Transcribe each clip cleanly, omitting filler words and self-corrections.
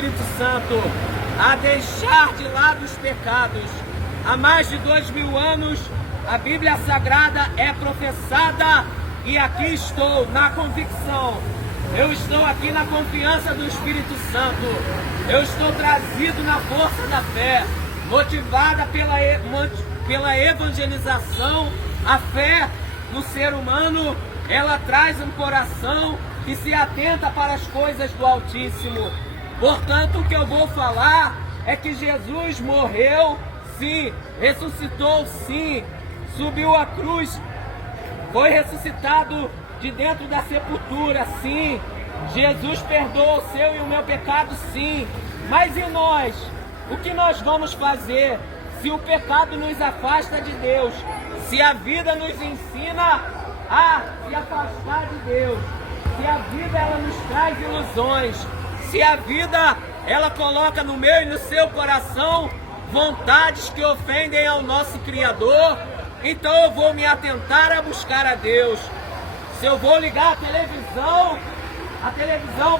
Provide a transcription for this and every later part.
Espírito Santo a deixar de lado os pecados. Há mais de 2000 anos, a Bíblia Sagrada é professada e aqui estou na convicção. Eu estou aqui na confiança do Espírito Santo. Eu estou trazido na força da fé, motivada pela evangelização. A fé no ser humano, ela traz um coração que se atenta para as coisas do Altíssimo. Portanto, o que eu vou falar é que Jesus morreu, sim, ressuscitou, sim, subiu à cruz, foi ressuscitado de dentro da sepultura, sim. Jesus perdoou o seu e o meu pecado, sim. Mas e nós? O que nós vamos fazer se o pecado nos afasta de Deus? Se a vida nos ensina a se afastar de Deus? Se a vida ela nos traz ilusões? Se a vida ela coloca no meu e no seu coração vontades que ofendem ao nosso Criador? Então eu vou me atentar a buscar a Deus. Se eu vou ligar a televisão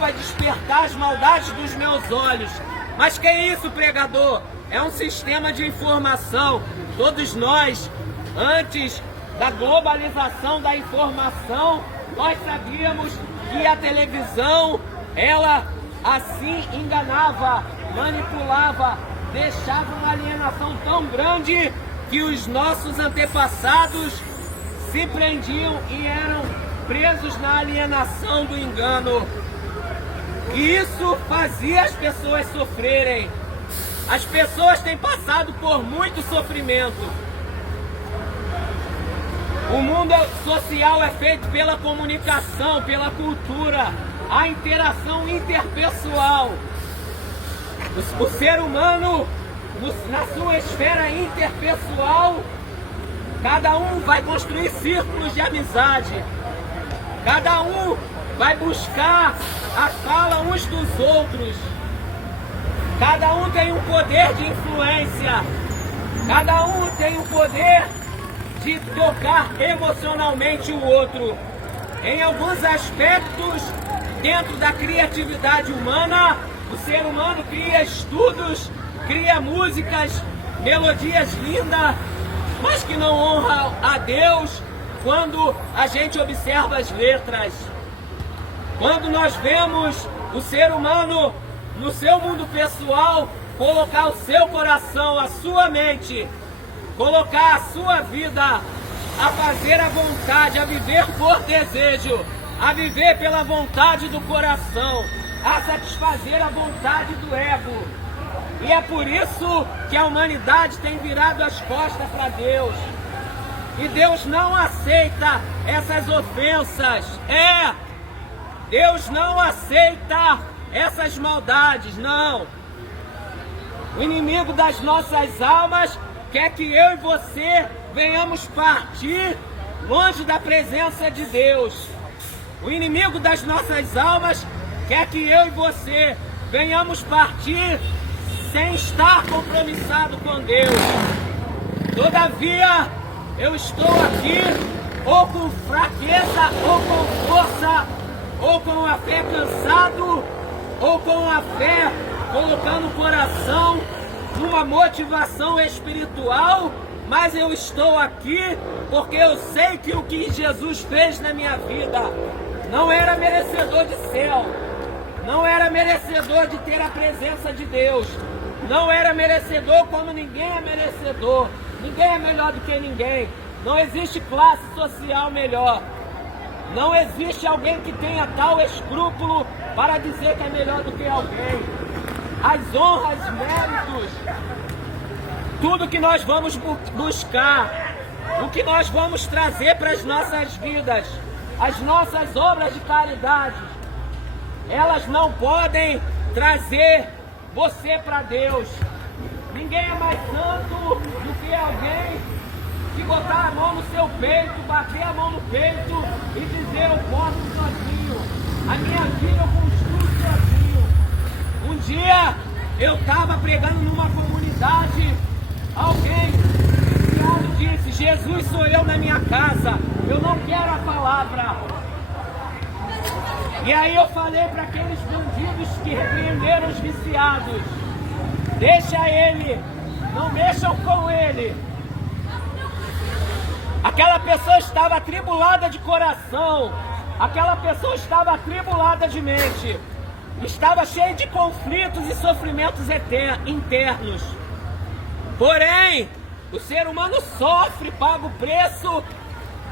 vai despertar as maldades dos meus olhos. Mas que é isso, pregador? É um sistema de informação. Todos nós, antes da globalização da informação, nós sabíamos que a televisão, ela assim enganava, manipulava, deixava uma alienação tão grande que os nossos antepassados se prendiam e eram presos na alienação do engano. E isso fazia as pessoas sofrerem. As pessoas têm passado por muito sofrimento. O mundo social é feito pela comunicação, pela cultura, a interação interpessoal. O ser humano, na sua esfera interpessoal, cada um vai construir círculos de amizade. Cada um vai buscar a fala uns dos outros. Cada um tem um poder de influência. Cada um tem o poder de tocar emocionalmente o outro. Em alguns aspectos, dentro da criatividade humana, o ser humano cria estudos, cria músicas, melodias lindas, mas que não honram a Deus quando a gente observa as letras. Quando nós vemos o ser humano no seu mundo pessoal colocar o seu coração, a sua mente, colocar a sua vida a fazer a vontade, a viver por desejo, a viver pela vontade do coração, a satisfazer a vontade do ego. E é por isso que a humanidade tem virado as costas para Deus. E Deus não aceita essas ofensas. Deus não aceita essas maldades, não. O inimigo das nossas almas quer que eu e você venhamos partir longe da presença de Deus. O inimigo das nossas almas quer que eu e você venhamos partir sem estar compromissado com Deus. Todavia, eu estou aqui ou com fraqueza, ou com força, ou com a fé cansado, ou com a fé colocando o coração numa motivação espiritual, mas eu estou aqui porque eu sei que o que Jesus fez na minha vida não era merecedor de céu, não era merecedor de ter a presença de Deus, não era merecedor como ninguém é merecedor. Ninguém é melhor do que ninguém. Não existe classe social melhor. Não existe alguém que tenha tal escrúpulo para dizer que é melhor do que alguém. As honras, méritos, tudo que nós vamos buscar, o que nós vamos trazer para as nossas vidas, as nossas obras de caridade, elas não podem trazer você para Deus. Ninguém é mais santo do que alguém que botar a mão no seu peito, bater a mão no peito e dizer: eu posso sozinho, a minha vida eu construo sozinho. Um dia eu estava pregando numa comunidade, alguém disse: Jesus sou eu na minha casa, eu não quero a palavra. E aí eu falei para aqueles bandidos que repreenderam os viciados: deixa ele, não mexam com ele. Aquela pessoa estava atribulada de coração, aquela pessoa estava atribulada de mente, estava cheia de conflitos e sofrimentos internos. Porém, o ser humano sofre, paga o preço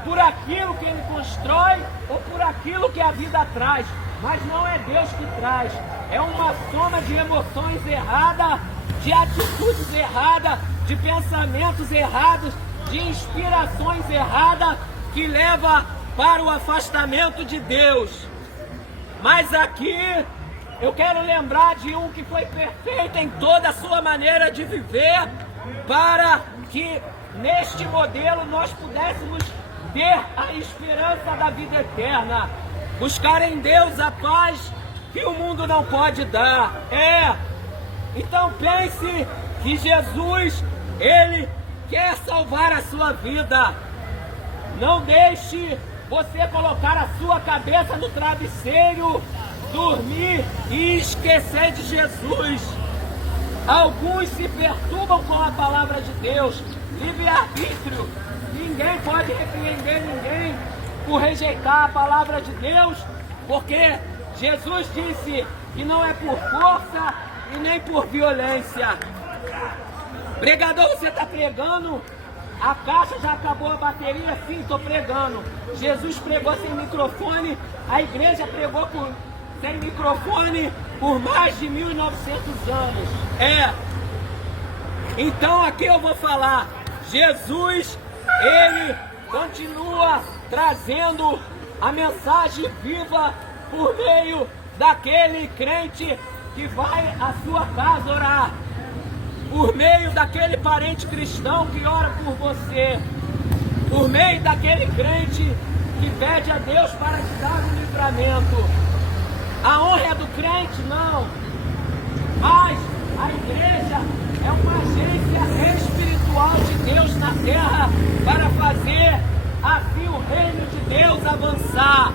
por aquilo que ele constrói ou por aquilo que a vida traz. Mas não é Deus que traz, é uma soma de emoções erradas, de atitudes erradas, de pensamentos errados, de inspirações erradas, que leva para o afastamento de Deus. Mas aqui eu quero lembrar de um que foi perfeito em toda a sua maneira de viver, para que neste modelo nós pudéssemos ter a esperança da vida eterna, buscar em Deus a paz que o mundo não pode dar. Então pense que Jesus, Ele quer salvar a sua vida. Não deixe você colocar a sua cabeça no travesseiro, dormir e esquecer de Jesus. Alguns se perturbam com a palavra de Deus, livre-arbítrio. Ninguém pode repreender ninguém por rejeitar a palavra de Deus, porque Jesus disse que não é por força e nem por violência. Pregador, você está pregando? A caixa já acabou a bateria? Sim, estou pregando. Jesus pregou sem microfone, a igreja pregou sem microfone por mais de 1900 anos. Então aqui eu vou falar. Jesus, Ele continua trazendo a mensagem viva por meio daquele crente que vai à sua casa orar, por meio daquele parente cristão que ora por você, por meio daquele crente que pede a Deus para te dar um livramento. A honra é do crente? Não. Mas a igreja é uma agência espiritual de Deus na terra para fazer assim o reino de Deus avançar.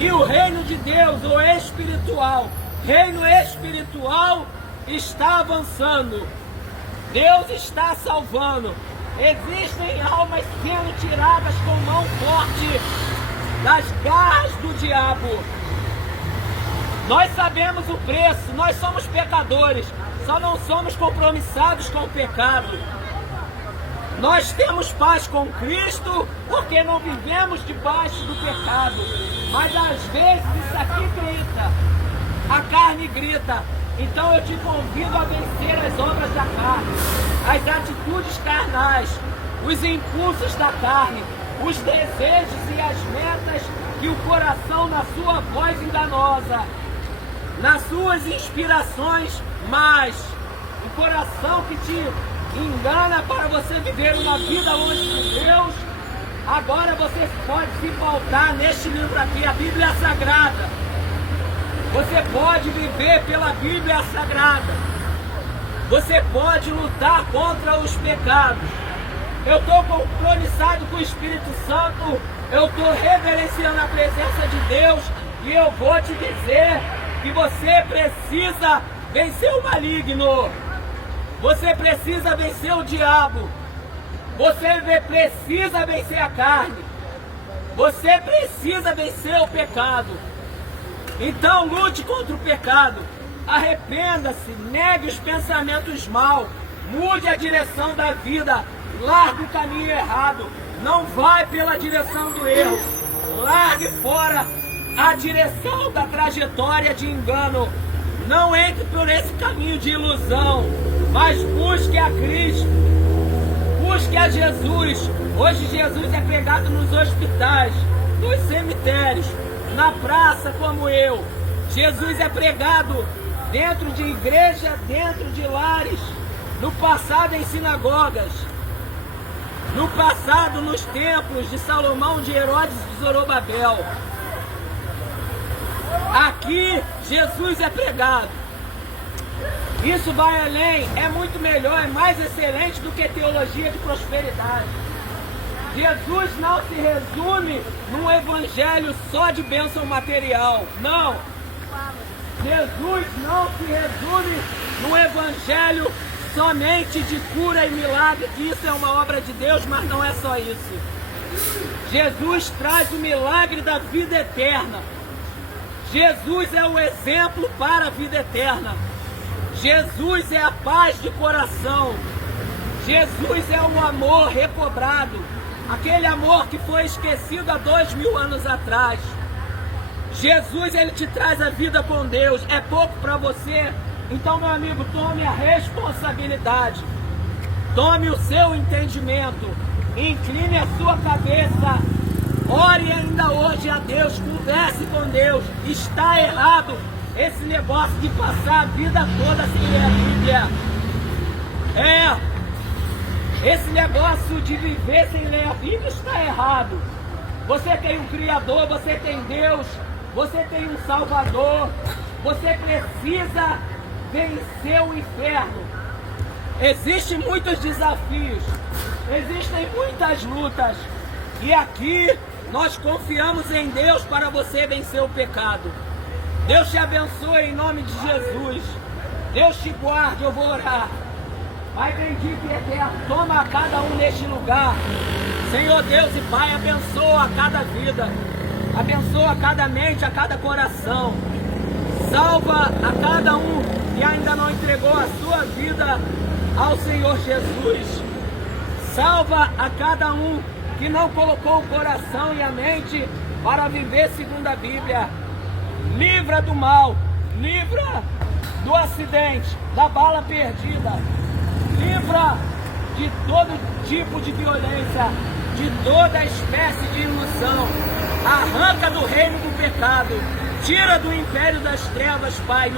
E o reino de Deus, o espiritual, reino espiritual, está avançando. Deus está salvando. Existem almas sendo tiradas com mão forte das garras do diabo. Nós sabemos o preço, nós somos pecadores, só não somos compromissados com o pecado. Nós temos paz com Cristo porque não vivemos debaixo do pecado. Mas às vezes isso aqui grita, a carne grita. Então eu te convido a vencer as obras da carne, as atitudes carnais, os impulsos da carne, os desejos e as metas que o coração, na sua voz enganosa, nas suas inspirações, mas o coração que te engana para você viver uma vida longe de Deus. Agora você pode se pautar neste livro aqui, a Bíblia Sagrada. Você pode viver pela Bíblia Sagrada. Você pode lutar contra os pecados. Eu estou compromissado com o Espírito Santo. Eu estou reverenciando a presença de Deus. E eu vou te dizer que você precisa vencer o maligno. Você precisa vencer o diabo. Você precisa vencer a carne. Você precisa vencer o pecado. Então lute contra o pecado. Arrependa-se, negue os pensamentos maus, mude a direção da vida, largue o caminho errado, não vai pela direção do erro, largue fora a direção da trajetória de engano, não entre por esse caminho de ilusão, mas busque a Cristo, busque a Jesus. Hoje Jesus é pregado nos hospitais, nos cemitérios, na praça como eu. Jesus é pregado dentro de igreja, dentro de lares, no passado em sinagogas, no passado nos templos de Salomão, de Herodes e de Zorobabel. Aqui Jesus é pregado. Isso vai além, é muito melhor, é mais excelente do que teologia de prosperidade. Jesus não se resume num evangelho só de bênção material. Não. Jesus não se resume num evangelho somente de cura e milagre, que isso é uma obra de Deus, mas não é só isso. Jesus traz o milagre da vida eterna. Jesus é o exemplo para a vida eterna. Jesus é a paz de coração. Jesus é o amor recobrado. Aquele amor que foi esquecido há 2000 anos atrás. Jesus, ele te traz a vida com Deus. É pouco para você? Então, meu amigo, tome a responsabilidade. Tome o seu entendimento. Incline a sua cabeça. Ore ainda hoje a Deus. Converse com Deus. Está errado esse negócio de passar a vida toda sem ler a Bíblia. Esse negócio de viver sem ler a Bíblia está errado. Você tem um Criador, você tem Deus, você tem um Salvador. Você precisa vencer o inferno. Existem muitos desafios, existem muitas lutas. E aqui nós confiamos em Deus para você vencer o pecado. Deus te abençoe em nome de Jesus. Deus te guarde, eu vou orar. Pai bendito e eterno, toma a cada um neste lugar. Senhor Deus e Pai, abençoa a cada vida. Abençoa cada mente, a cada coração. Salva a cada um que ainda não entregou a sua vida ao Senhor Jesus. Salva a cada um que não colocou o coração e a mente para viver segundo a Bíblia. Livra do mal, livra do acidente, da bala perdida. Livra de todo tipo de violência, de toda espécie de ilusão. Arranca do reino do pecado. Tira do império das trevas, Pai.